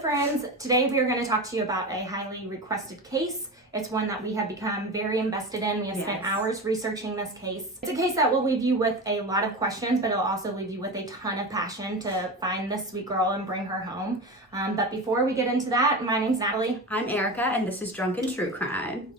friends, today we are going to talk to you about a highly requested case. It's one that we have become very invested in. We have spent hours researching this case. It's a case that will leave you with a lot of questions, but it'll also leave you with a ton of passion to find this sweet girl and bring her home. But before we get into that, my name's Natalie. I'm Erika, and this is Drunken True Crime.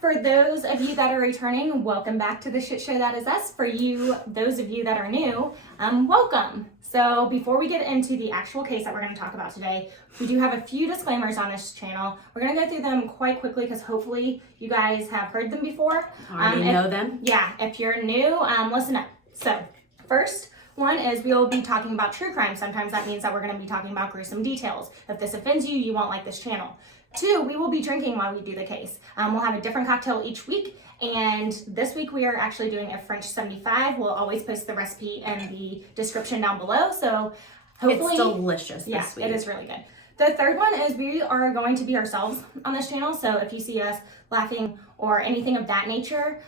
For those of you that are returning, welcome back to the shit show that is us. For you, those of you that are new, welcome. So before we get into the actual case that we're going to talk about today, we do have a few disclaimers on this channel. We're going to go through them quite quickly because hopefully you guys have heard them before. Already know them? Yeah, if you're new, listen up. So first one is we will be talking about true crime. Sometimes that means that we're going to be talking about gruesome details. If this offends you, you won't like this channel. 2, we will be drinking while we do the case. We'll have a different cocktail each week, and this week we are actually doing a French 75. We'll always post the recipe in the description down below, so hopefully... It's delicious this week. It is really good. The third one is we are going to be ourselves on this channel, so if you see us laughing or anything of that nature,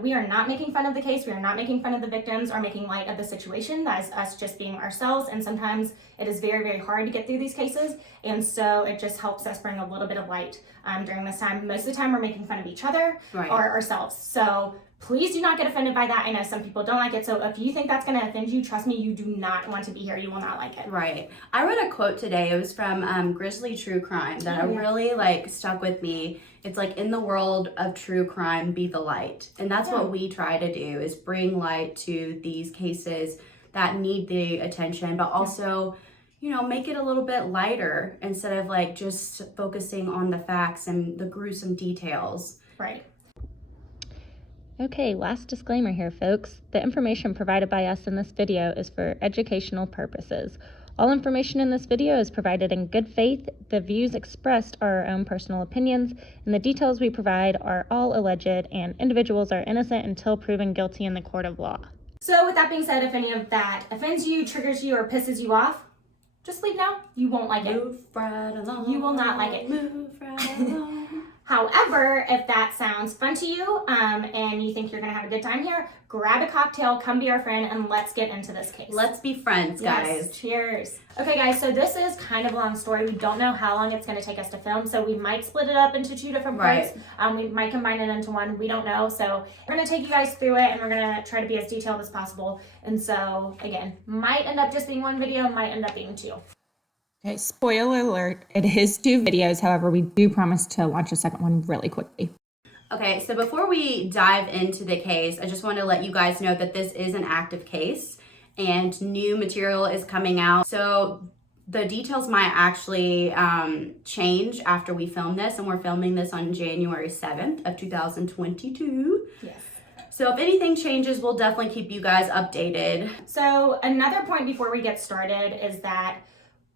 we are not making fun of the case, we are not making fun of the victims or making light of the situation. That is us just being ourselves, and sometimes it is very, very hard to get through these cases, and so it just helps us bring a little bit of light during this time. Most of the time we're making fun of each other or ourselves, so please do not get offended by that. I know some people don't like it, so if you think that's going to offend you, trust me, you do not want to be here. You will not like it. Right. I read a quote today. It was from Grizzly True Crime that really stuck with me. It's like, in the world of true crime, be the light. And that's what we try to do, is bring light to these cases that need the attention, but also, you know, make it a little bit lighter instead of like just focusing on the facts and the gruesome details. Right. Okay, last disclaimer here, folks. The information provided by us in this video is for educational purposes. All information in this video is provided in good faith. The views expressed are our own personal opinions, and the details we provide are all alleged, and individuals are innocent until proven guilty in the court of law. So with that being said, if any of that offends you, triggers you, or pisses you off, just leave now. You won't like it. Move right along. You will not like it. Move right along. However, if that sounds fun to you and you think you're going to have a good time here, grab a cocktail, come be our friend, and let's get into this case. Let's be friends, guys. Yes, cheers. Okay, guys, so this is kind of a long story. We don't know how long it's going to take us to film, so we might split it up into 2 different parts. We might combine it into one. We don't know. So we're going to take you guys through it, and we're going to try to be as detailed as possible. And so, again, might end up just being 1 video, might end up being 2. Okay, spoiler alert, it is 2 videos. However, we do promise to launch a second one really quickly. Okay, so before we dive into the case, I just want to let you guys know that this is an active case and new material is coming out. So the details might actually change after we film this, and we're filming this on January 7th of 2022. Yes. So if anything changes, we'll definitely keep you guys updated. So another point before we get started is that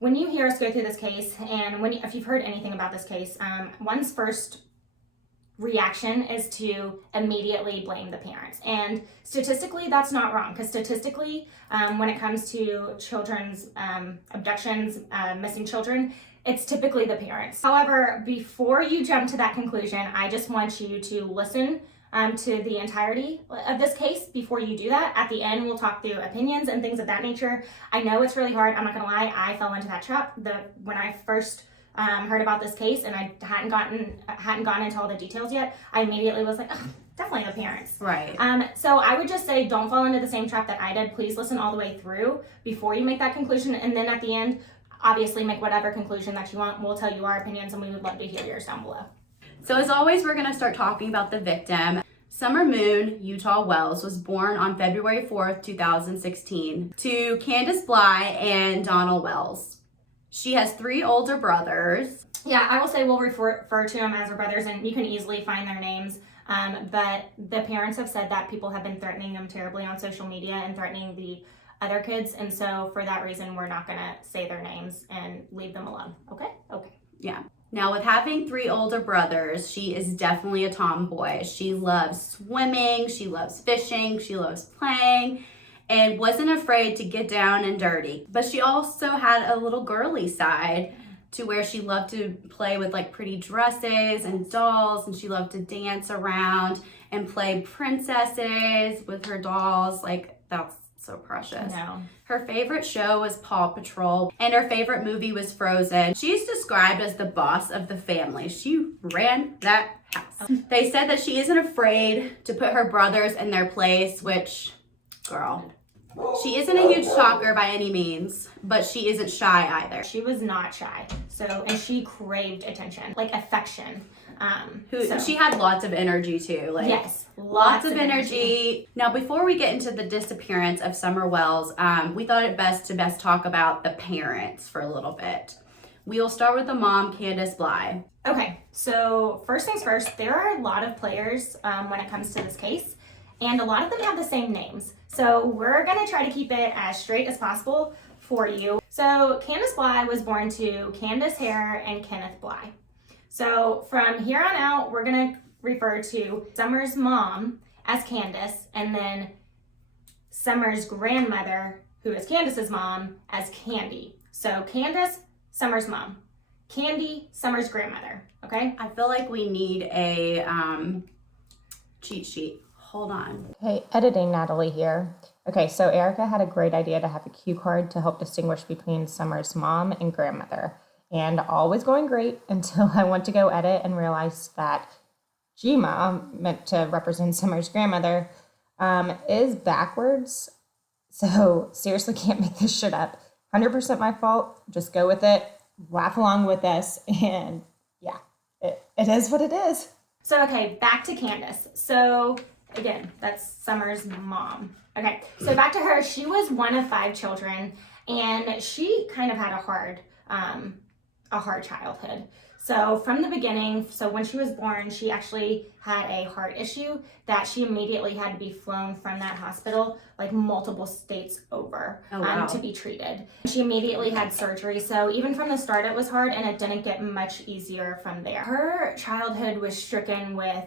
when you hear us go through this case, and if you've heard anything about this case, one's first reaction is to immediately blame the parents. And statistically, that's not wrong, because statistically, when it comes to children's abductions, missing children, it's typically the parents. However, before you jump to that conclusion, I just want you to listen to the entirety of this case before you do that. At the end, we'll talk through opinions and things of that nature. I know it's really hard. I'm not gonna lie, I fell into that trap. When I first heard about this case and I hadn't gone into all the details yet, I immediately was like, oh, definitely the parents. Right. So I would just say, don't fall into the same trap that I did. Please listen all the way through before you make that conclusion, and then at the end, obviously make whatever conclusion that you want. We'll tell you our opinions, and we would love to hear yours down below. So as always, we're gonna start talking about the victim. Summer Moon Utah Wells was born on February 4th, 2016 to Candace Bly and Donald Wells. She has 3 older brothers. Yeah, I will say we'll refer to them as her brothers, and you can easily find their names. But the parents have said that people have been threatening them terribly on social media and threatening the other kids. And so for that reason, we're not gonna say their names and leave them alone. Okay? Okay. Yeah. Now, with having 3 older brothers, she is definitely a tomboy. She loves swimming, she loves fishing, she loves playing, and wasn't afraid to get down and dirty. But she also had a little girly side to where she loved to play with like pretty dresses and dolls, and she loved to dance around and play princesses with her dolls. Like, that's so precious. No. Her favorite show was Paw Patrol, and her favorite movie was Frozen. She's described as the boss of the family. She ran that house. They said that she isn't afraid to put her brothers in their place, which, girl, she isn't a huge talker by any means, but she isn't shy either. She was not shy. So, and she craved attention, like affection. She had lots of energy too. Like, yes, lots of energy. Now, before we get into the disappearance of Summer Wells, we thought it best to talk about the parents for a little bit. We will start with the mom, Candace Bly. Okay, so first things first, there are a lot of players when it comes to this case, and a lot of them have the same names. So we're gonna try to keep it as straight as possible for you. So Candace Bly was born to Candace Hare and Kenneth Bly. So from here on out, we're gonna refer to Summer's mom as Candace, and then Summer's grandmother, who is Candace's mom, as Candy. So Candace, Summer's mom. Candy, Summer's grandmother, okay? I feel like we need a cheat sheet. Hold on. Hey, editing Natalie here. Okay, so Erika had a great idea to have a cue card to help distinguish between Summer's mom and grandmother. And all was going great until I went to go edit and realized that Gma, meant to represent Summer's grandmother, is backwards. So seriously, can't make this shit up. 100% my fault. Just go with it. Laugh along with us. And yeah, it is what it is. So, okay, back to Candace. So, again, that's Summer's mom. Okay, so back to her. She was one of 5 children, and she kind of had a hard childhood. So from the beginning, so when she was born, she actually had a heart issue that she immediately had to be flown from that hospital like multiple states over to be treated. She immediately had surgery. So even from the start, it was hard, and it didn't get much easier from there. Her childhood was stricken with,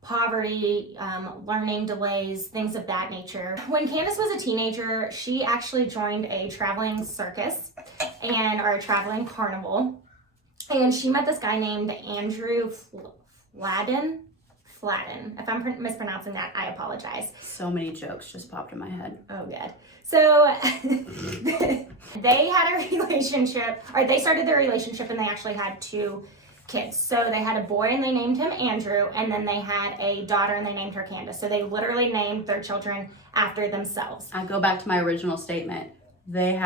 poverty, learning delays, things of that nature. When Candace was a teenager, she actually joined a traveling circus or a traveling carnival. And she met this guy named Andrew Fladden. If I'm mispronouncing that, I apologize. So many jokes just popped in my head. Oh, good. So they had a relationship, or they started their relationship, and they actually had 2 kids. So they had a boy and they named him Andrew, and then they had a daughter and they named her Candace. So they literally named their children after themselves. I go back to my original statement. They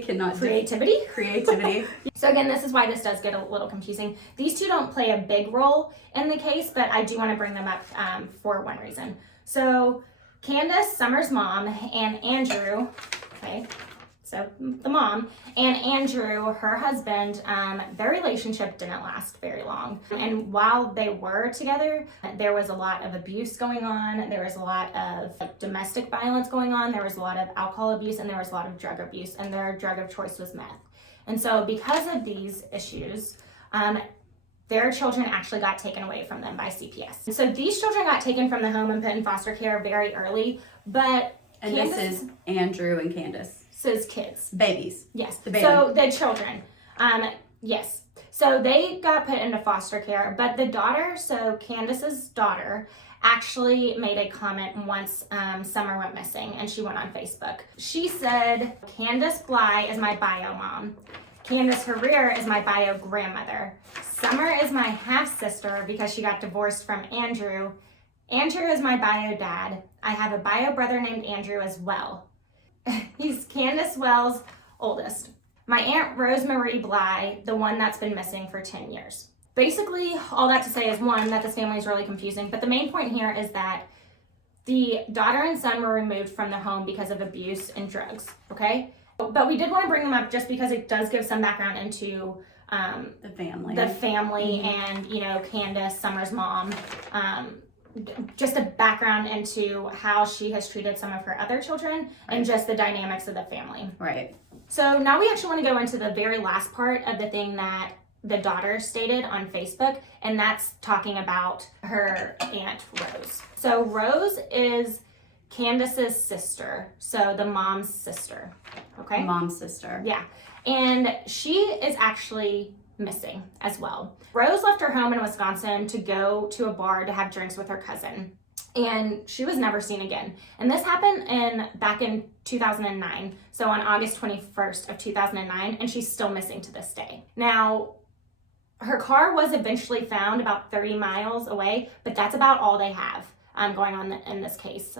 cannot Creativity. So again, this is why this does get a little confusing. These 2 don't play a big role in the case, but I do want to bring them up for one reason. So Candace, Summer's mom, and Andrew, okay, so the mom, and Andrew, her husband, their relationship didn't last very long. And while they were together, there was a lot of abuse going on. There was a lot of domestic violence going on. There was a lot of alcohol abuse, and there was a lot of drug abuse, and their drug of choice was meth. And so because of these issues, their children actually got taken away from them by CPS. So these children got taken from the home and put in foster care very early, but this is Andrew and Candace. Says kids. Babies. Yes. The baby. So the children. Yes. So they got put into foster care, but the daughter, so Candace's daughter, actually made a comment once Summer went missing, and she went on Facebook. She said, Candace Bly is my bio mom. Candace Herrera is my bio grandmother. Summer is my half sister because she got divorced from Andrew. Andrew is my bio dad. I have a bio brother named Andrew as well. He's Candace Wells' oldest. My Aunt Rosemarie Bly, the one that's been missing for 10 years. Basically, all that to say is, one, that this family is really confusing, but the main point here is that the daughter and son were removed from the home because of abuse and drugs, okay? But we did want to bring them up just because it does give some background into the family. And, Candace, Summer's mom, just a background into how she has treated some of her other children and just the dynamics of the family. Right. So now we actually want to go into the very last part of the thing that the daughter stated on Facebook, and that's talking about her Aunt Rose. So Rose is Candace's sister, so the mom's sister, okay? Mom's sister. Yeah. And she is actually missing as well. Rose left her home in Wisconsin to go to a bar to have drinks with her cousin, and she was never seen again. And this happened back in 2009, so on August 21st of 2009, and she's still missing to this day. Now, her car was eventually found about 30 miles away, but that's about all they have going on in this case.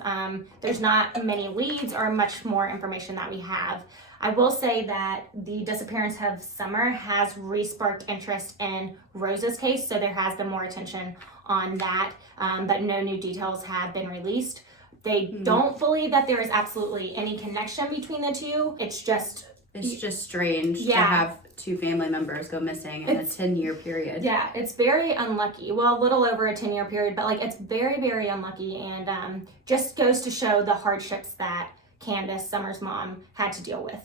There's not many leads or much more information that we have. I will say that the disappearance of Summer has re-sparked interest in Rose's case, so there has been more attention on that, but no new details have been released. They don't believe that there is absolutely any connection between the two. It's just strange to have two family members go missing in a 10-year period. Yeah, it's very unlucky. Well, a little over a 10-year period, but like it's very, very unlucky, and just goes to show the hardships that Candace, Summer's mom, had to deal with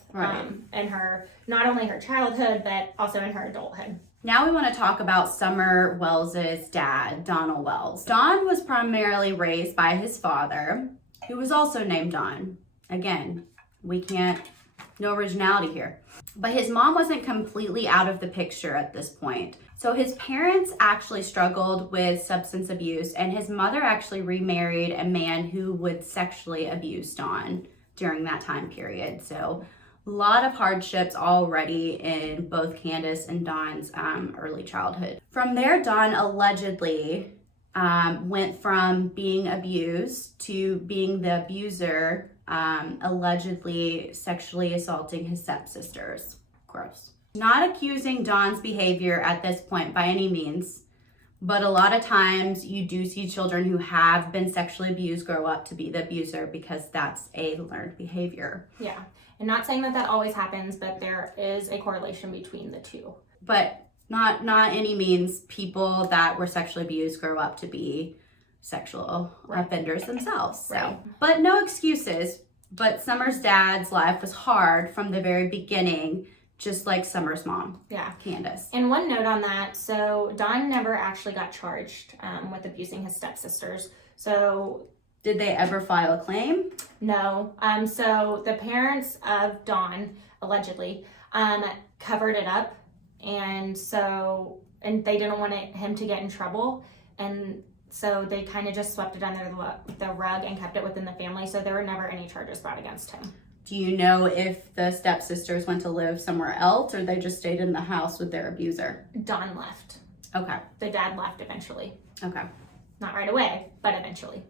in her, not only her childhood, but also in her adulthood. Now we want to talk about Summer Wells's dad, Donald Wells. Don was primarily raised by his father, who was also named Don. Again, no originality here. But his mom wasn't completely out of the picture at this point. So his parents actually struggled with substance abuse, and his mother actually remarried a man who would sexually abuse Don during that time period. So a lot of hardships already in both Candace and Don's early childhood. From there, Don allegedly went from being abused to being the abuser, allegedly sexually assaulting his stepsisters. Gross. Not accusing Don's behavior at this point by any means, but a lot of times you do see children who have been sexually abused grow up to be the abuser because that's a learned behavior. Yeah, and not saying that always happens, but there is a correlation between the two. But not any means people that were sexually abused grow up to be sexual offenders themselves. So, but no excuses. But Summer's dad's life was hard from the very beginning, just like Summer's mom, Candace. And one note on that, so Don never actually got charged with abusing his stepsisters. So did they ever file a claim? No. So the parents of Don, allegedly, covered it up, and they didn't want him to get in trouble, and so they kind of just swept it under the rug and kept it within the family, so there were never any charges brought against him. Do you know if the stepsisters went to live somewhere else, or they just stayed in the house with their abuser? Don left. Okay. The dad left eventually. Okay. Not right away, but eventually.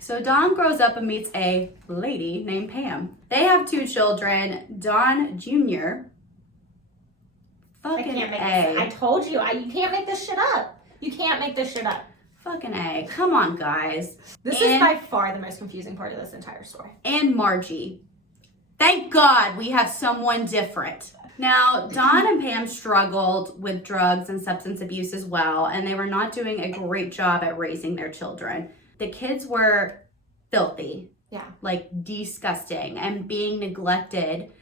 So Don grows up and meets a lady named Pam. They have 2 children, Don Jr. Fucking I told you, you can't make this shit up. You can't make this shit up. Fucking A. Come on, guys. This is by far the most confusing part of this entire story. And Margie. Thank God we have someone different. Now, Don and Pam struggled with drugs and substance abuse as well, and they were not doing a great job at raising their children. The kids were filthy. Yeah. Like disgusting and being neglected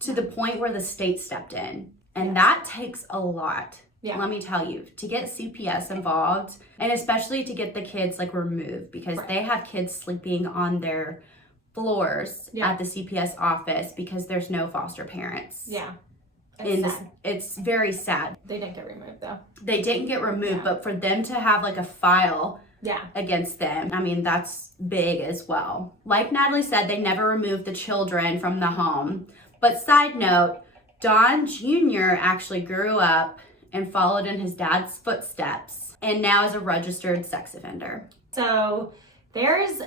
to the point where the state stepped in. And that takes a lot. Yeah. Let me tell you, to get CPS involved, and especially to get the kids like removed, because they have kids sleeping on their floors at the CPS office because there's no foster parents. Yeah. It's very sad. They didn't get removed though. They didn't get removed, but for them to have like a file against them, I mean, that's big as well. Like Natalie said, they never removed the children from the home. But side note, Don Jr. actually grew up and followed in his dad's footsteps, and now is a registered sex offender. So there's,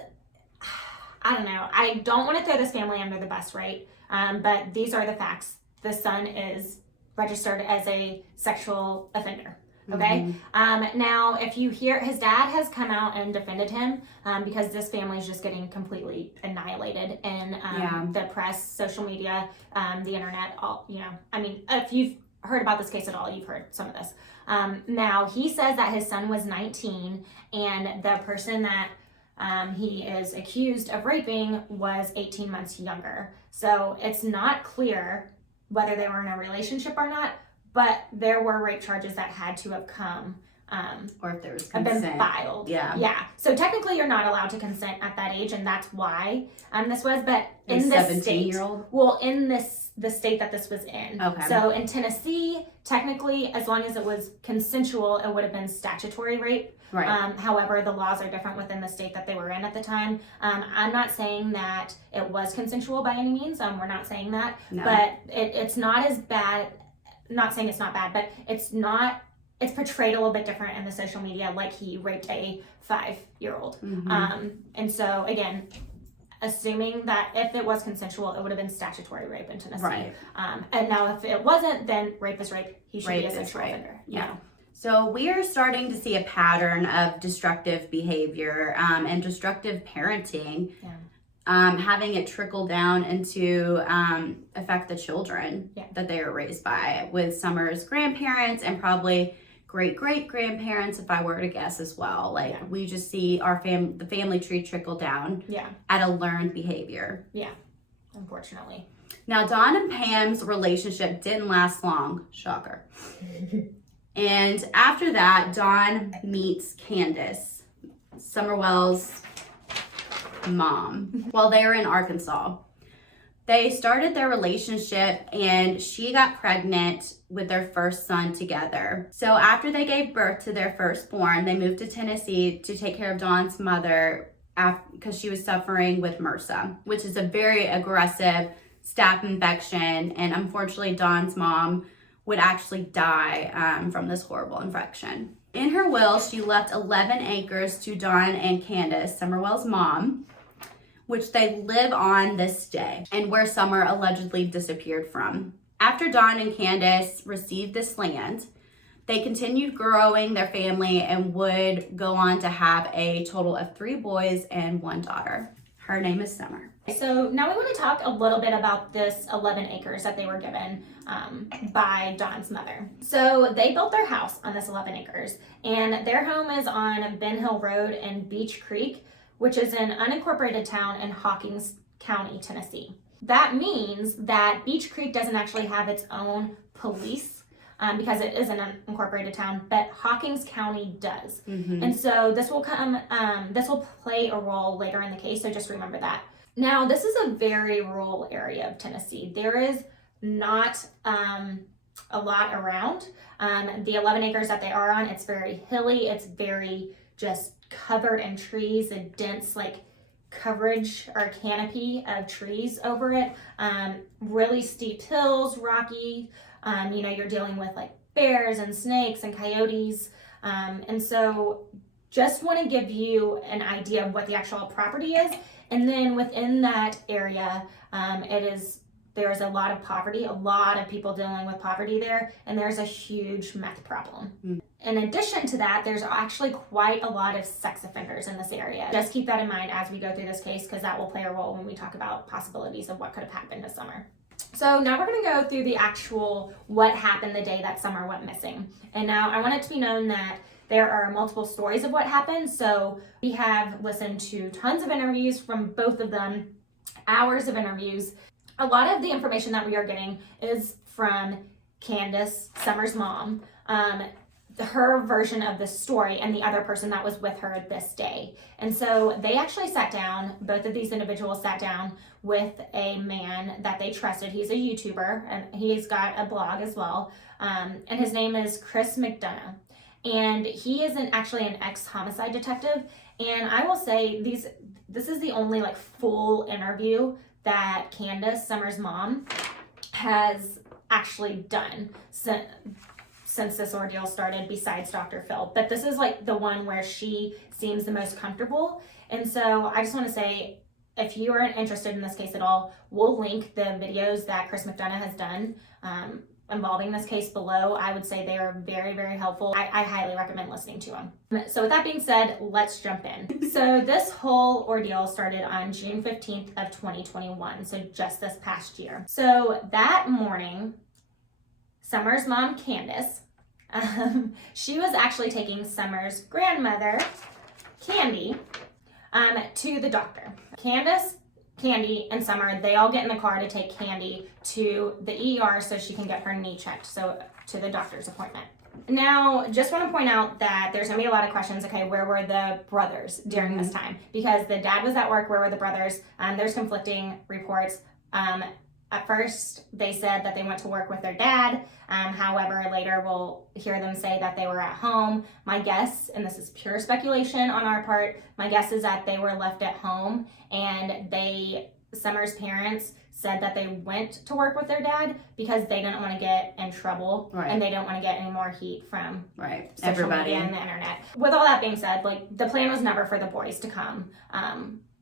I don't know, I don't want to throw this family under the bus, right? But these are the facts. The son is registered as a sexual offender, okay? Now, if you hear, his dad has come out and defended him because this family is just getting completely annihilated in the press, social media, the internet, all, you know, I mean, if you've heard about this case at all, you've heard some of this. Now, he says that his son was 19 and the person that he is accused of raping was 18 months younger. So it's not clear whether they were in a relationship or not, but there were rape charges that had to have come Or if there was have consent. been filed. Yeah. Yeah. So technically you're not allowed to consent at that age, and that's why this was, but A in this state, 17-year-old? well, in the state that this was in. Okay. So in Tennessee, technically, as long as it was consensual, it would have been statutory rape. Right. However, the laws are different within the state that they were in at the time. I'm not saying that it was consensual by any means. We're not saying that, No. but it's not as bad. Not saying it's not bad, but it's portrayed a little bit different in the social media, like he raped a 5-year-old. Mm-hmm. And so again, assuming that if it was consensual, it would have been statutory rape in Tennessee. Right. And now if it wasn't, then rape is rape. He should Rape be a is sexual rape. offender. Yeah. So we are starting to see a pattern of destructive behavior and destructive parenting. Yeah. Having it trickle down into affect the children Yeah. that they are raised by, with Summer's grandparents and probably great-great-grandparents, if I were to guess as well. Like, Yeah. we just see the family tree trickle down Yeah. at a learned behavior. Yeah. Unfortunately. Now, Dawn and Pam's relationship didn't last long. Shocker. And after that, Dawn meets Candace, Summerwell's mom, while they were in Arkansas. They started their relationship and she got pregnant with their first son together. So after they gave birth to their firstborn, they moved to Tennessee to take care of Dawn's mother because she was suffering with MRSA, which is a very aggressive staph infection. And unfortunately, Dawn's mom would actually die from this horrible infection. In her will, she left 11 acres to Dawn and Candace, Summerwell's mom, which they live on this day, and where Summer allegedly disappeared from. After Dawn and Candace received this land, they continued growing their family and would go on to have a total of 3 boys and 1 daughter. Her name is Summer. So now we want to talk a little bit about this 11 acres that they were given by Dawn's mother. So they built their house on this 11 acres, and their home is on Ben Hill Road in Beach Creek, which is an unincorporated town in Hawkins County, Tennessee. That means that Beach Creek doesn't actually have its own police because it is an unincorporated town, but Hawkins County does. Mm-hmm. And so this will play a role later in the case, so just remember that. Now, this is a very rural area of Tennessee. There is not a lot around. The 11 acres that they are on, it's very hilly, it's very just covered in trees, a dense coverage or canopy of trees over it. Really steep hills, rocky. You're dealing with bears and snakes and coyotes. And so just want to give you an idea of what the actual property is. And then within that area, there's a lot of poverty, a lot of people dealing with poverty there, and there's a huge meth problem. Mm. In addition to that, there's actually quite a lot of sex offenders in this area. Just keep that in mind as we go through this case, because that will play a role when we talk about possibilities of what could have happened to Summer. So now we're going to go through the actual what happened the day that Summer went missing. And now I want it to be known that there are multiple stories of what happened. So we have listened to tons of interviews from both of them, hours of interviews. A lot of the information that we are getting is from Candace, Summer's mom, her version of the story, and the other person that was with her this day. And so they actually sat down, both of these individuals sat down with a man that they trusted. He's a YouTuber, and he's got a blog as well. And his name is Chris McDonough. And he is actually an ex-homicide detective. And I will say this is the only full interview that Candace, Summer's mom, has actually done since this ordeal started, besides Dr. Phil. But this is the one where she seems the most comfortable. And so I just want to say, if you are interested in this case at all, we'll link the videos that Chris McDonough has done involving this case below. I would say they are very, very helpful. I highly recommend listening to them. So with that being said, let's jump in. So this whole ordeal started on June 15th of 2021, so just this past year. So that morning, Summer's mom, Candace, she was actually taking Summer's grandmother, Candy, to the doctor. Candace, Candy, and Summer, they all get in the car to take Candy to the ER so she can get her knee checked, so to the doctor's appointment. Now, just want to point out that there's going to be a lot of questions. Okay, where were the brothers during this time? Because the dad was at work. Where were the brothers? There's conflicting reports. At first, they said that they went to work with their dad. However, later we'll hear them say that they were at home. My guess, and this is pure speculation on our part, my guess is that they were left at home, and Summer's parents said that they went to work with their dad because they didn't want to get in trouble, and they don't want to get any more heat from social media and the internet. With all that being said, like, the plan was never for the boys to come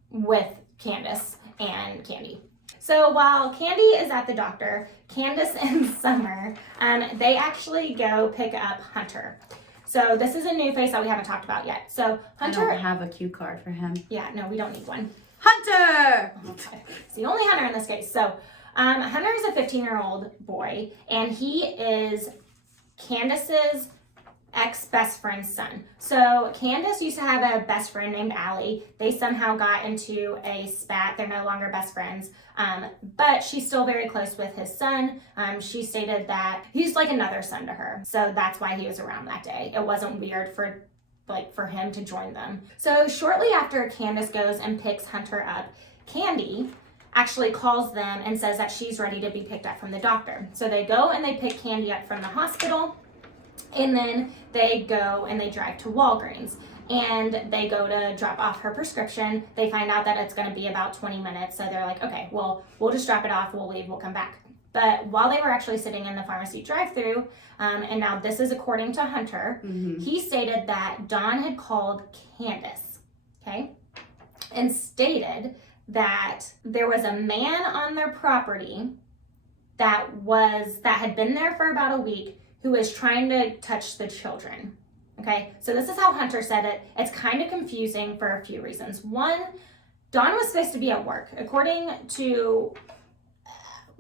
with Candace and Candy. So while Candy is at the doctor, Candace and Summer, they actually go pick up Hunter. So this is a new face that we haven't talked about yet. So Hunter, I don't have a cue card for him. Yeah, no, we don't need one. Hunter! It's the only Hunter in this case. So Hunter is a 15-year-old boy, and he is Candace's ex-best friend's son. So Candace used to have a best friend named Allie. They somehow got into a spat. They're no longer best friends, but she's still very close with his son. She stated that he's like another son to her, so that's why he was around that day. It wasn't weird for him to join them. So shortly after Candace goes and picks Hunter up, Candy actually calls them and says that she's ready to be picked up from the doctor. So they go and they pick Candy up from the hospital, and then they go and they drive to Walgreens, and they go to drop off her prescription. They find out that it's going to be about 20 minutes, so they're like, okay, well, we'll just drop it off, we'll leave, we'll come back. But while they were actually sitting in the pharmacy drive-thru, and now this is according to Hunter, he stated that Dawn had called Candace, okay, and stated that there was a man on their property that had been there for about a week who was trying to touch the children, okay? So this is how Hunter said it. It's kind of confusing for a few reasons. One, Dawn was supposed to be at work. According to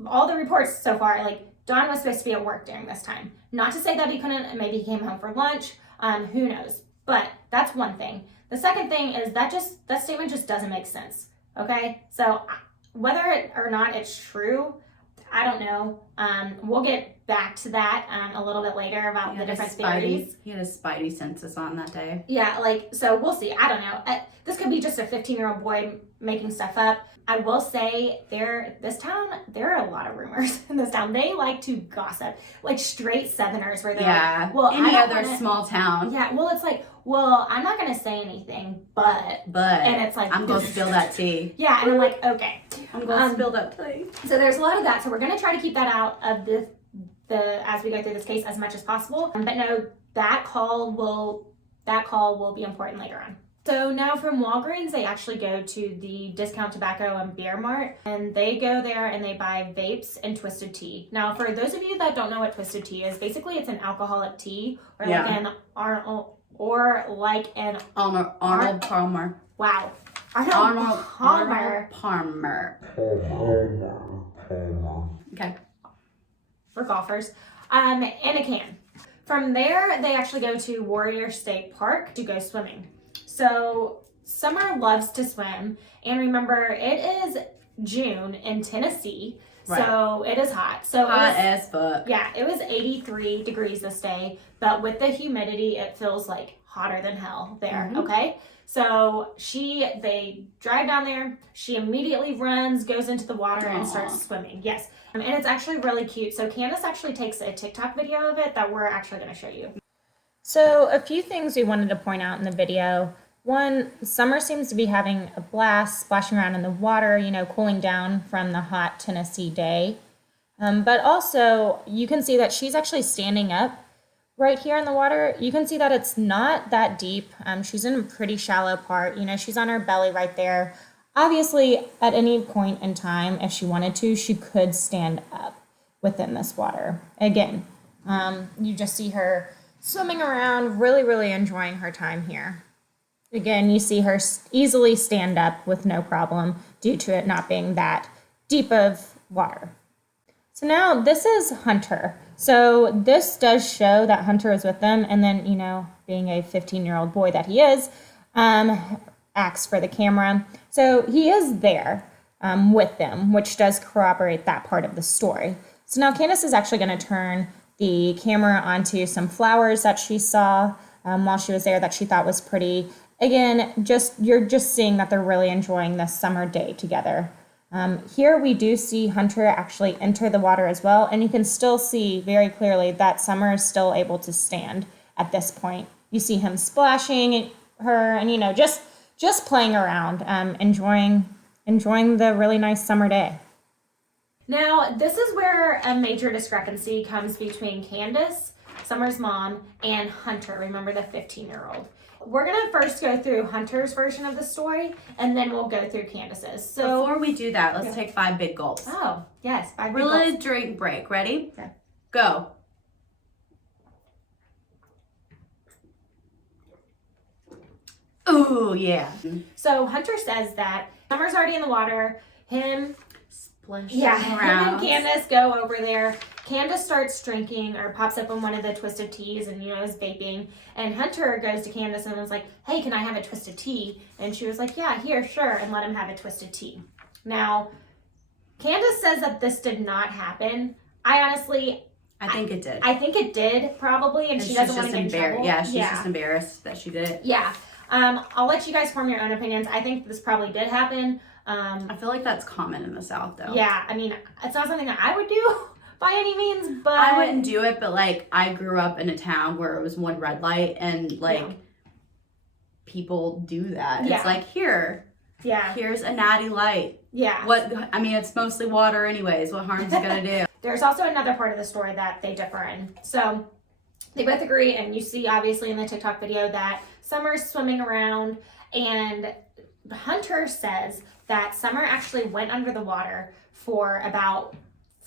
all the reports so far, like, Dawn was supposed to be at work during this time. Not to say that he couldn't, maybe he came home for lunch, who knows? But that's one thing. The second thing is that statement just doesn't make sense, okay? So whether or not it's true, I don't know. We'll get back to that a little bit later about the different theories. He had a spidey senses on that day. Yeah, so we'll see. I don't know. This could be just a 15-year-old boy making stuff up. I will say there are a lot of rumors in this town. They like to gossip, like straight Southerners where they're like, well, any other small town. Yeah, well, it's like, well, I'm not going to say anything, but, and it's like, I'm going to spill that tea. Yeah, and I'm like, okay. I'm going to spill that tea. So there's a lot of that. So we're going to try to keep that out of the as we go through this case as much as possible. But no, that call will be important later on. So now from Walgreens, they actually go to the Discount Tobacco and Beer Mart, and they go there and they buy vapes and twisted tea. Now, for those of you that don't know what twisted tea is, basically it's an alcoholic tea, or like an Arnold Palmer. Wow. Arnold Palmer. Okay. For golfers, in a can. From there, they actually go to Warrior State Park to go swimming. So Summer loves to swim, and remember, it is June in Tennessee, so it is hot. So hot as fuck. Yeah, it was 83 degrees this day, but with the humidity, it feels like hotter than hell there, okay? So they drive down there, she immediately runs, goes into the water, and starts swimming. Yes, and it's actually really cute. So Candace actually takes a TikTok video of it that we're actually going to show you. So a few things we wanted to point out in the video. One, Summer seems to be having a blast, splashing around in the water, cooling down from the hot Tennessee day. But also, you can see that she's actually standing up right here in the water. You can see that it's not that deep. She's in a pretty shallow part. She's on her belly right there. Obviously, at any point in time, if she wanted to, she could stand up within this water. Again, you just see her swimming around, really, really enjoying her time here. Again, you see her easily stand up with no problem due to it not being that deep of water. So now this is Hunter. So this does show that Hunter is with them, and then, being a 15-year-old boy that he is, acts for the camera. So he is there with them, which does corroborate that part of the story. So now Candace is actually going to turn the camera onto some flowers that she saw while she was there that she thought was pretty. Again, you're just seeing that they're really enjoying this summer day together. Here we do see Hunter actually enter the water as well, and you can still see very clearly that Summer is still able to stand at this point. You see him splashing her and, you know, just playing around, enjoying the really nice summer day. Now, this is where a major discrepancy comes between Candace, Summer's mom, and Hunter. Remember, the 15-year-old. We're going to first go through Hunter's version of the story, and then we'll go through Candace's. So before we do that, let's take 5 big gulps. Oh, yes, 5 big Really gulps. drink break. Ready? Okay. Go. Ooh, yeah. So Hunter says that Summer's already in the water. Him Splashing and around. Candace go over there. Candace starts drinking or pops up on one of the twisted teas and, you know, is vaping. And Hunter goes to Candace and was like, hey, can I have a twisted tea? And she was like, yeah, here, sure. And let him have a twisted tea. Now, Candace says that this did not happen. I think it did. I think it did probably. And she doesn't want to get in trouble. Yeah, she's just embarrassed that she did it. Yeah. I'll let you guys form your own opinions. I think this probably did happen. I feel like that's common in the South, though. Yeah, I mean, it's not something that I would do by any means, but I wouldn't do it, but like I grew up in a town where it was one red light and like people do that. Yeah. It's like here's a natty light. Yeah. I mean, it's mostly water anyways. What harm is it gonna do? There's also another part of the story that they differ in. So they both agree, and you see obviously in the TikTok video that Summer's swimming around, and Hunter says that Summer actually went under the water for about,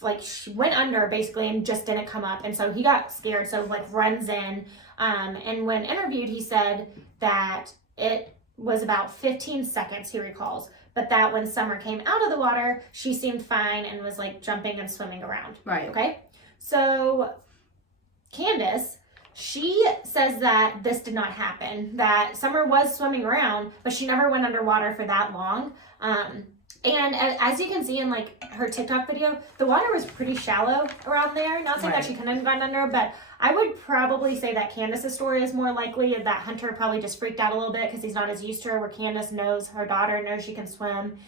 like, she went under basically and just didn't come up, and so he got scared, so like runs in, and when interviewed he said that it was about 15 seconds, he recalls, but that when Summer came out of the water she seemed fine and was like jumping and swimming around. Right. Okay, so Candace, she says that this did not happen, that Summer was swimming around, but she never went underwater for that long. And as you can see in like her TikTok video, the water was pretty shallow around there. Not saying that she couldn't have gone under, but I would probably say that Candace's story is more likely, that Hunter probably just freaked out a little bit because he's not as used to her, where Candace knows her daughter, knows she can swim,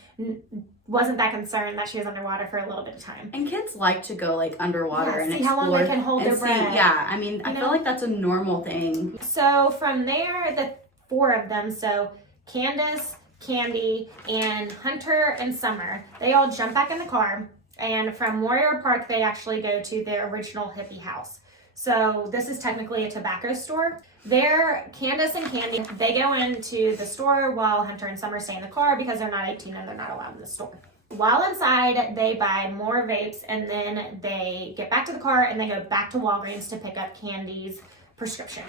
wasn't that concerned that she was underwater for a little bit of time. And kids like to go like underwater and see explore. how long they can hold their breath. Yeah, I mean, I feel like that's a normal thing. So from there, the 4 of them, so Candace, Candy, and Hunter and Summer, they all jump back in the car, and from Warrior Park they actually go to their original hippie house. So this is technically a tobacco store. There, Candace and Candy, they go into the store while Hunter and Summer stay in the car because they're not 18 and they're not allowed in the store. While inside, they buy more vapes, and then they get back to the car and they go back to Walgreens to pick up Candy's prescription.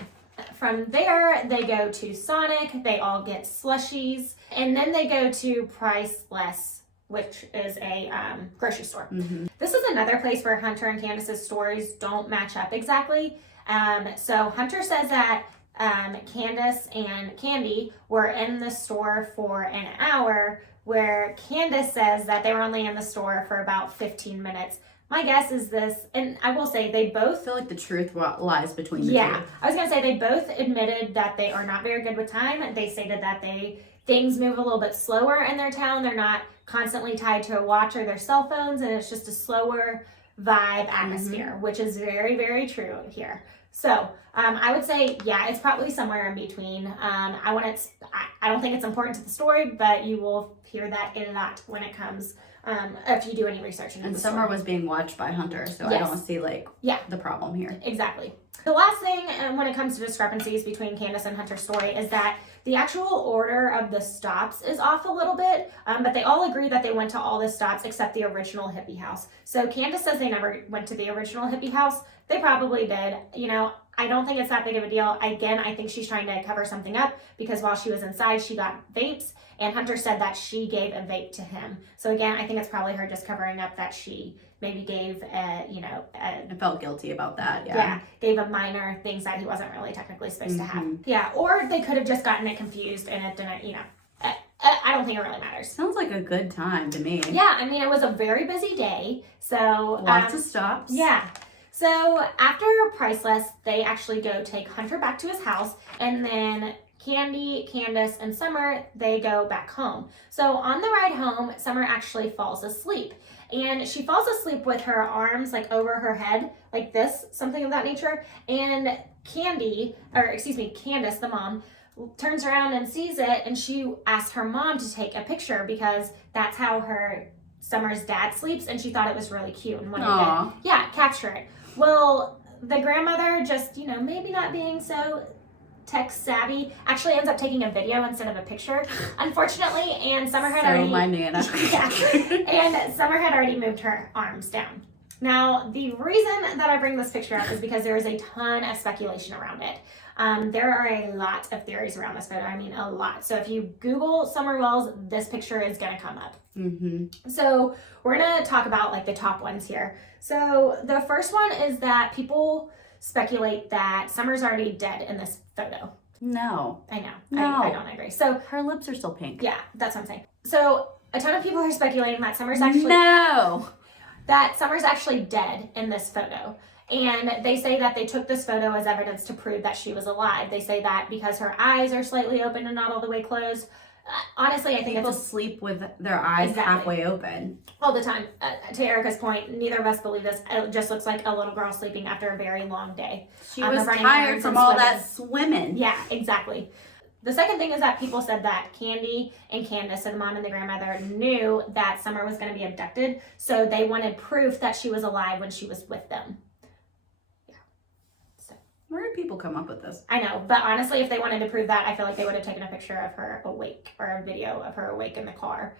From there, they go to Sonic, they all get slushies, and then they go to Priceless, which is a grocery store. Mm-hmm. This is another place where Hunter and Candace's stories don't match up exactly. So Hunter says that Candace and Candy were in the store for an hour, where Candace says that they were only in the store for about 15 minutes. My guess is this, and I will say they both... I feel like the truth lies between the two. Yeah, I was going to say they both admitted that they are not very good with time. They stated that things move a little bit slower in their town. They're not constantly tied to a watch or their cell phones, and it's just a slower vibe atmosphere, which is very, very true here. So I would say, yeah, it's probably somewhere in between. I don't think it's important to the story, but you will hear that a lot when it comes if you do any research into And the Summer story. was being watched by Hunter, so I Yes. don't see the problem here. Exactly. The last thing when it comes to discrepancies between Candace and Hunter's story is that the actual order of the stops is off a little bit, but they all agree that they went to all the stops except the original hippie house. So Candace says they never went to the original hippie house. They probably did. You know, I don't think it's that big of a deal. Again, I think she's trying to cover something up because while she was inside, she got vapes, and Hunter said that she gave a vape to him. So again, I think it's probably her just covering up that she maybe gave I felt guilty about that, gave a minor things that he wasn't really technically supposed to have. Yeah, or they could have just gotten it confused and it didn't, I don't think it really matters. Sounds like a good time to me. Yeah, I mean, it was a very busy day, so... Lots of stops. Yeah. So after Priceless, they actually go take Hunter back to his house, and then Candy, Candace, and Summer, they go back home. So on the ride home, Summer actually falls asleep. And she falls asleep with her arms like over her head, like this, something of that nature. And Candace, the mom, turns around and sees it, and she asks her mom to take a picture because that's how Summer's dad sleeps, and she thought it was really cute and wanted to, capture it. Well, the grandmother, just, maybe not being so tech savvy, actually ends up taking a video instead of a picture, unfortunately, and Summer had my Nana. and Summer had already moved her arms down. Now, the reason that I bring this picture up is because there is a ton of speculation around it. There are a lot of theories around this photo. I mean, a lot. So if you Google Summer Wells, this picture is going to come up. Mm-hmm. So we're going to talk about like the top ones here. So the first one is that people speculate that Summer's already dead in this photo. No. I know. No. I don't agree. So her lips are still pink. Yeah, that's what I'm saying. So a ton of people are speculating that Summer's actually dead in this photo. And they say that they took this photo as evidence to prove that she was alive. They say that because her eyes are slightly open and not all the way closed. Honestly, I think people sleep with their eyes halfway open all the time. To Erika's point, neither of us believe this. It just looks like a little girl sleeping after a very long day. She was tired from all that swimming. Yeah, exactly. The second thing is that people said that Candy and Candace, so the mom and the grandmother, knew that Summer was going to be abducted, so they wanted proof that she was alive when she was with them. Where did people come up with this? I know, but honestly, if they wanted to prove that, I feel like they would have taken a picture of her awake or a video of her awake in the car.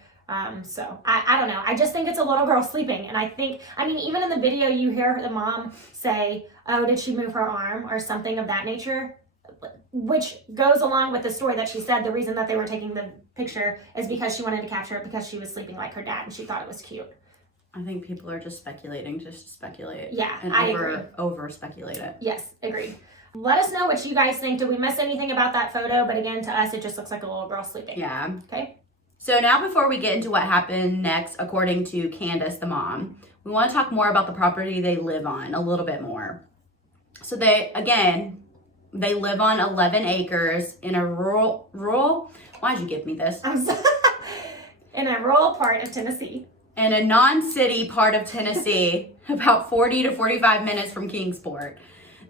So I don't know. I just think it's a little girl sleeping. And even in the video, you hear the mom say, oh, did she move her arm or something of that nature? Which goes along with the story that she said the reason that they were taking the picture is because she wanted to capture it because she was sleeping like her dad and she thought it was cute. I think people are just speculating just to speculate. Yeah, and I agree. Over speculate it. Yes, agreed. Let us know what you guys think. Did we miss anything about that photo? But again, to us, it just looks like a little girl sleeping. Yeah. Okay. So now before we get into what happened next, according to Candace, the mom, we want to talk more about the property they live on a little bit more. So they live on 11 acres in a rural, why'd you give me this? I'm sorry. In a rural part of Tennessee. In a non-city part of Tennessee, about 40 to 45 minutes from Kingsport.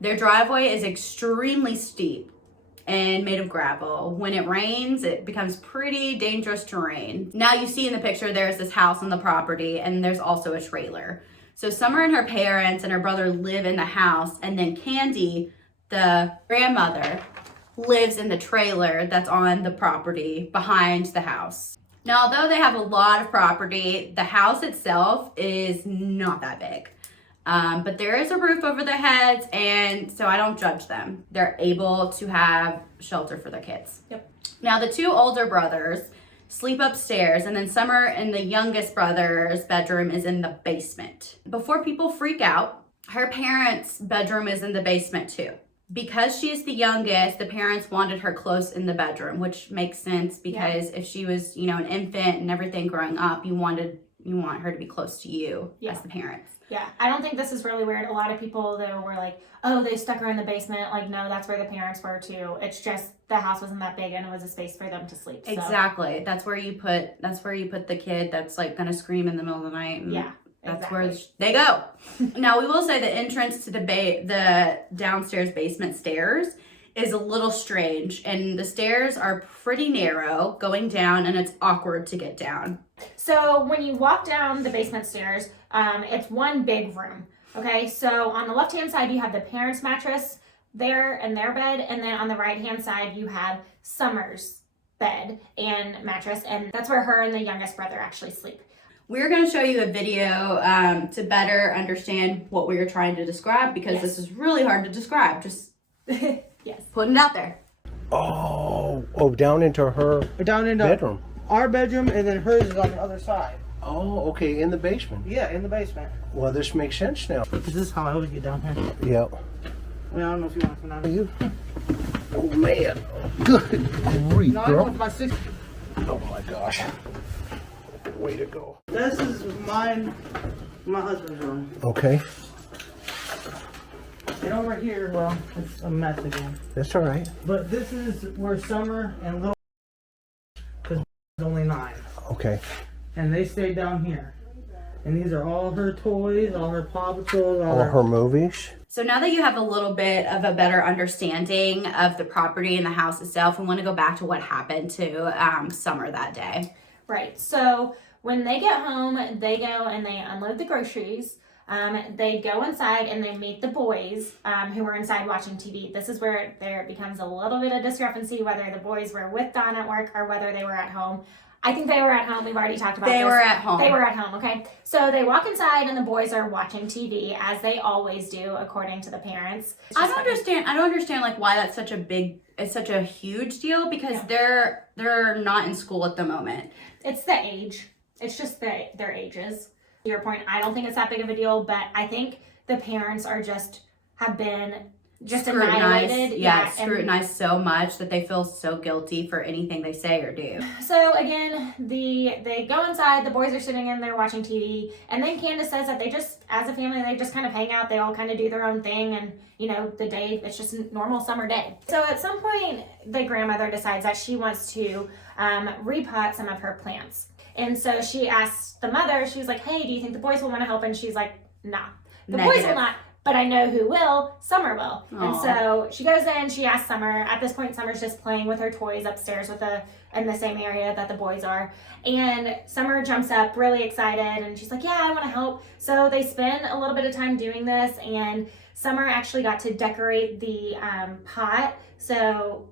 Their driveway is extremely steep and made of gravel. When it rains, it becomes pretty dangerous terrain. Now you see in the picture, there's this house on the property and there's also a trailer. So Summer and her parents and her brother live in the house, and then Candy, the grandmother, lives in the trailer that's on the property behind the house. Now, although they have a lot of property, the house itself is not that big. But there is a roof over their heads, and so I don't judge them. They're able to have shelter for their kids. Yep. Now, the two older brothers sleep upstairs, and then Summer and the youngest brother's bedroom is in the basement. Before people freak out, her parents' bedroom is in the basement too. Because she is the youngest, the parents wanted her close in the bedroom, which makes sense because if she was, an infant and everything growing up, you want her to be close to you as the parents. Yeah, I don't think this is really weird. A lot of people though were like, oh, they stuck her in the basement. Like, no, that's where the parents were too. It's just the house wasn't that big and it was a space for them to sleep. So. Exactly. That's where you put the kid that's like gonna scream in the middle of the night. And that's where they go. Now, we will say the entrance to the downstairs basement stairs is a little strange, and the stairs are pretty narrow going down, and it's awkward to get down. So when you walk down the basement stairs, it's one big room. Okay, so on the left-hand side, you have the parents' mattress there in their bed, and then on the right-hand side, you have Summer's bed and mattress, and that's where her and the youngest brother actually sleep. We're going to show you a video to better understand what we are trying to describe, because this is really hard to describe. Just putting it out there. Oh, down into her bedroom. Our bedroom, and then hers is on the other side. Oh, okay, in the basement. Yeah, in the basement. Well, this makes sense now. This is how I always get down here. Yep. I don't know if you want to come down. You? Oh, man. Good grief, No, girl. I want my sister. Oh, my gosh. Way to go. This is my husband's room. Okay. And over here, well, it's a mess again. That's all right. But this is where Summer and Little, because only 9, Okay. and they stayed down here. And these are all her toys, all her Paw Patrols, All her movies. So now that you have a little bit of a better understanding of the property and the house itself, we want to go back to what happened to Summer that day. Right. So when they get home, they go and they unload the groceries. They go inside and they meet the boys who were inside watching TV. This is where there becomes a little bit of discrepancy whether the boys were with Dawn at work or whether they were at home. I think they were at home. We've already talked about this. They were at home. They were at home, okay? So they walk inside and the boys are watching TV as they always do according to the parents. I don't understand like why that's such a huge deal because they're not in school at the moment. It's the age. It's just their ages. To your point, I don't think it's that big of a deal, but I think the parents have been annihilated. Scrutinized so much that they feel so guilty for anything they say or do. So again, they go inside, the boys are sitting in there watching TV, and then Candace says that they just, as a family, they just kind of hang out, they all kind of do their own thing, and the day, it's just a normal summer day. So at some point, the grandmother decides that she wants to repot some of her plants. And so she asks the mother, she was like, hey, do you think the boys will want to help? And she's like, nah, the boys will not. But I know who will. Summer will. Aww. And so she goes in, she asks Summer. At this point, Summer's just playing with her toys upstairs in the same area that the boys are. And Summer jumps up really excited and she's like, yeah, I want to help. So they spend a little bit of time doing this, and Summer actually got to decorate the pot. So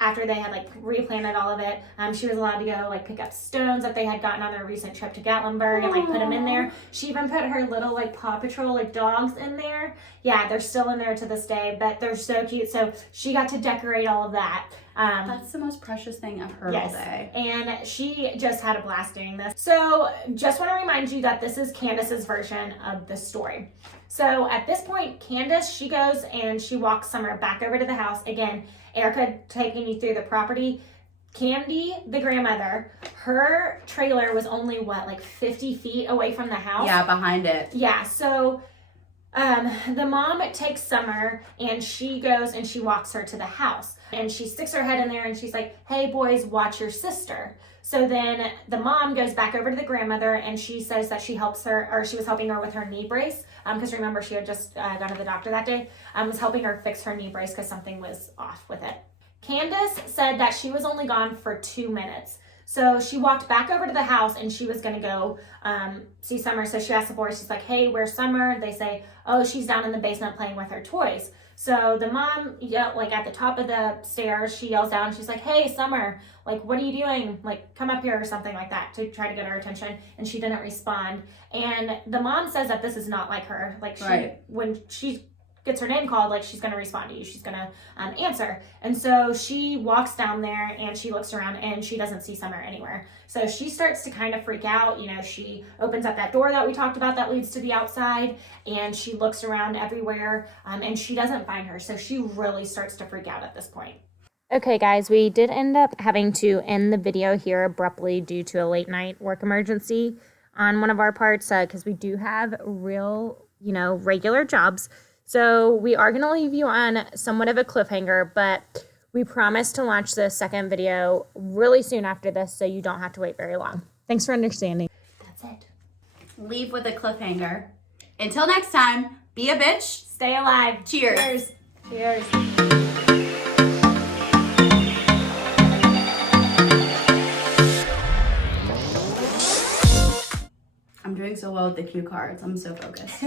after they had replanted all of it, she was allowed to go pick up stones that they had gotten on their recent trip to Gatlinburg and put them in there. She even put her little Paw Patrol dogs in there. Yeah, they're still in there to this day, but they're so cute. So she got to decorate all of that. That's the most precious thing I've heard all day. And she just had a blast doing this. So just want to remind you that this is Candace's version of the story. So at this point, Candace, she goes and she walks Summer back over to the house. Again, Erika taking you through the property. Candy, the grandmother, her trailer was only 50 feet away from the house? Yeah, behind it. Yeah, so the mom takes Summer and she goes and she walks her to the house. And she sticks her head in there and she's like, hey boys, watch your sister. So then the mom goes back over to the grandmother and she says that she was helping her with her knee brace. Because remember, she had just gone to the doctor that day. Was helping her fix her knee brace because something was off with it. Candace said that she was only gone for 2 minutes. So she walked back over to the house and she was gonna go see Summer. So she asked the boys, she's like, hey, where's Summer? They say, oh, she's down in the basement playing with her toys. So the mom, at the top of the stairs, she yells down, she's like, hey, Summer, what are you doing? Come up here or something like that to try to get her attention. And she didn't respond. And the mom says that this is not like her. When she gets her name called, she's going to respond to you. She's going to answer. And so she walks down there and she looks around and she doesn't see Summer anywhere. So she starts to kind of freak out. She opens up that door that we talked about that leads to the outside, and she looks around everywhere and she doesn't find her. So she really starts to freak out at this point. Okay, guys, we did end up having to end the video here abruptly due to a late night work emergency on one of our parts because we do have real, regular jobs. So we are going to leave you on somewhat of a cliffhanger, but we promise to launch the second video really soon after this so you don't have to wait very long. Thanks for understanding. That's it. Leave with a cliffhanger. Until next time, be a bitch. Stay alive. Cheers. Cheers. I'm doing so well with the cue cards. I'm so focused.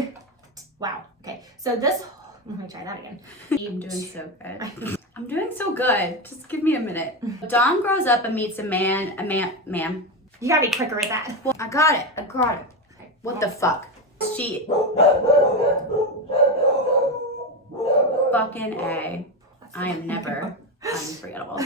Wow. Okay. So let me try that again. I'm doing so good. I'm doing so good. Just give me a minute. Dawn grows up and meets a man. You gotta be quicker with that. Well, I got it. Okay. What the fuck? She. Fucking A. I am never unforgettable.